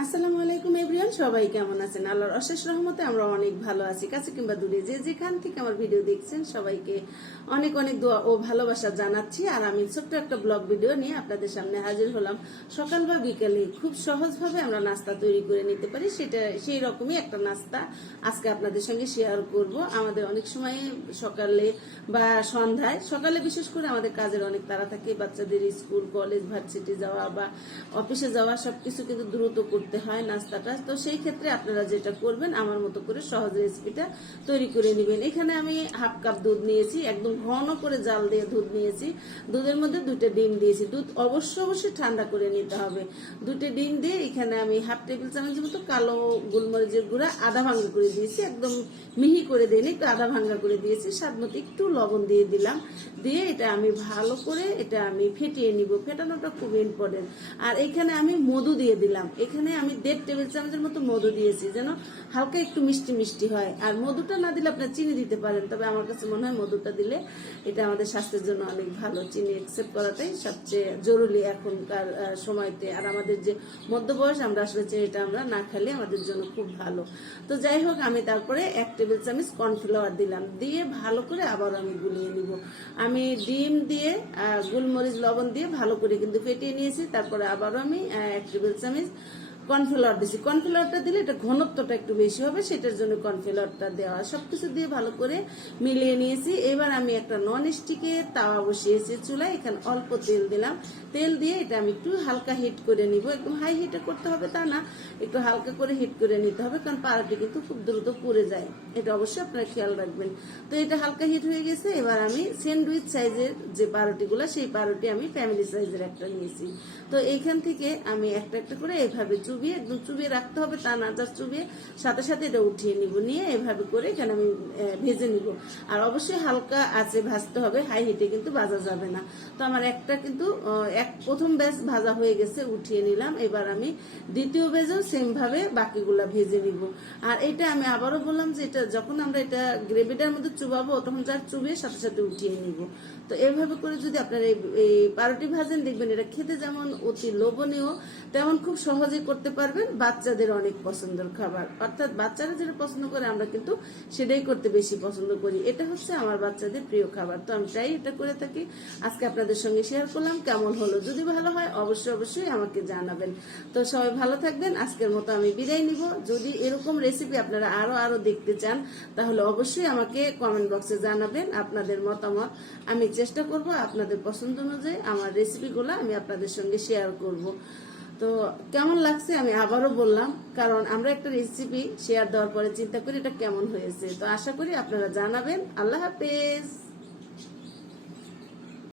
আসসালামু আলাইকুম এভরিওয়ান, সবাই কেমন আছেন? আল্লাহর অশেষ রহমতে আমরা অনেক ভালো আছি। কাছে কিংবা দূরে যে যেখান থেকে আমার ভিডিও দেখছেন সবাইকে অনেক অনেক দোয়া ও ভালোবাসা জানাচ্ছি। আর আমি ছোট্ট একটা ব্লগ ভিডিও নিয়ে আপনাদের সামনে হাজির হলাম। সকাল বা বিকেলে খুব সহজভাবে আমরা নাস্তা তৈরি করে নিতে পারি, সেটা সেই রকমই একটা নাস্তা আজকে আপনাদের সঙ্গে শেয়ার করব। আমাদের অনেক সময় সকালে বা সন্ধ্যায়, সকালে বিশেষ করে আমাদের কাজের অনেক তাড়া থাকে, বাচ্চাদের স্কুল কলেজ ভার্সিটি যাওয়া বা অফিসে যাওয়া সবকিছু কিন্তু দ্রুত করতে হয় নাস্তাটা। তো সেই ক্ষেত্রে আপনারা যেটা করবেন, আমার মতো করে সহজ রেসিপিটা তৈরি করে নেবেন। এখানে আমি হাফ কাপ দুধ নিয়েছি, একদম ঘন করে জাল দিয়ে দুধ নিয়েছি। দুধের মধ্যে 2টা ডিম দিয়েছি। দুধ অবশ্যই ঠান্ডা করে নিতে হবে। 2টা ডিম দিয়ে এখানে আমি হাফ টেবিল চামচের মতো কালো গোলমরিচের গুঁড়া আধা ভাঙ্গা করে দিয়েছি, একদম মিহি করে দিইনি, একটু আধা ভাঙ্গা করে দিয়েছি। স্বাদ মতো একটু লবণ দিয়ে দিলাম। দিয়ে এটা আমি ভালো করে এটা ফেটিয়ে নিব। ফেটানোটা খুব ইম্পর্টেন্ট। আর এখানে আমি মধু দিয়ে দিলাম। এখানে আমি 1.5 টেবিল চামচের মতো মধু দিয়েছি, যেন হালকা একটু মিষ্টি মিষ্টি হয়। আর মধুটা না দিলে আপনার চিনি দিতে পারেন, তবে আমার কাছে মনে হয় মধুটা দিলে এটা আমাদের স্বাস্থ্যের জন্য অনেক ভালো। চিনি অ্যাকসেপ্ট করাটাই সবচেয়ে জরুরি এখনকার সময়তে। আর আমাদের যে মধ্যবয়স, আমরা আসলে চিনিটা আমরা না খেলে আমাদের জন্য খুব ভালো। তো যাই হোক, আমি তারপরে 1 টেবিল চামচ কর্নফ্লাওয়ার দিলাম। দিয়ে ভালো করে আবার আমি গুলিয়ে নিব। আমি ডিম দিয়ে গোলমরিচ লবণ দিয়ে ভালো করে কিন্তু ফেটিয়ে নিয়েছি। তারপরে আবারও আমি 1 টেবিল চামচ কর্নফ্লাওয়ার দিয়েছি। কর্নফ্লাওয়ারটা দিলে এটা ঘনত্বটা একটু বেশি হবে, সেটার জন্য কর্নফ্লাওয়ারটা দেওয়া। সবকিছু দিয়ে ভালো করে মিলিয়ে নিয়েছি। এবার আমি একটা নন স্টিকের তাওয়া বসিয়েছি চুলায়। এখানে অল্প তেল দিলাম। তেল দিয়ে এটা আমি একটু হালকা হিট করে নিব। একদম হাই হিটে করতে হবে তা না, একটু হালকা করে হিট করে নিতে হবে, কারণ পাউরুটি কিন্তু খুব দ্রুত পুড়ে যায়। এটা অবশ্যই আপনারা খেয়াল রাখবেন। তো এটা হালকা হিট হয়ে গেছে। এবার আমি স্যান্ডউইচ সাইজের যে পাউরুটিগুলো, সেই পাউরুটি আমি ফ্যামিলি সাইজের একটা নিয়েছি। তো এইখান থেকে আমি একটা একটা করে এইভাবে চুবিয়ে, একদম চুবিয়ে রাখতে হবে তা না, জাস্ট চুবিয়ে সাথে সাথে এটা উঠিয়ে নিব। নিয়ে এভাবে করে এখানে আমি ভেজে নিব। আর অবশ্যই হালকা আঁচে ভাজতে হবে, হাই হিটে কিন্তু ভাজা যাবে না। তো আমার একটা কিন্তু প্রথম ব্যাচ ভাজা হয়ে গেছে, উঠিয়ে নিলাম। এবার আমি দ্বিতীয় ব্যাচও সেম ভাবে বাকিগুলা ভেজে নিব। আর এটা আমি আবারও বললাম যে এটা যখন আমরা এটা গ্রেভিটার মধ্যে চুবাবো, তখন যা চুবিয়ে সাথে সাথে উঠিয়ে নিব। তো এভাবে করে যদি আপনারা এই পাউরুটি ভাজেন, দেখবেন এটা খেতে যেমন অতি লোভনীয়, তেমন খুব সহজে করতে পারবেন। বাচ্চাদের অনেক পছন্দের খাবার, অর্থাৎ বাচ্চারা যেটা পছন্দ করে আমরা কিন্তু সেটাই করতে বেশি পছন্দ করি। এটা হচ্ছে আমার বাচ্চাদের প্রিয় খাবার। তো আমি প্রায় এটা করে থাকি। আজকে আপনাদের সঙ্গে শেয়ার করলাম। কেমন হলো? যদি ভালো হয় অবশ্যই আমাকে জানাবেন। তো সবাই ভালো থাকবেন। আজকের মতো আমি বিদায় নিব। যদি এরকম রেসিপি আপনারা আরো দেখতে চান, তাহলে অবশ্যই আমাকে কমেন্ট বক্সে জানাবেন আপনাদের মতামত। আমি চেষ্টা করব আপনাদের পছন্দ অনুযায়ী আমার রেসিপিগুলো আমি আপনাদের সঙ্গে শেয়ার করব। তো কেমন লাগছে আমি আবারও বললাম, কারণ আমরা একটা রেসিপি শেয়ার দেওয়ার পরে চিন্তা করি এটা কেমন হয়েছে। তো আশা করি আপনারা জানাবেন। আল্লাহ হাফেজ।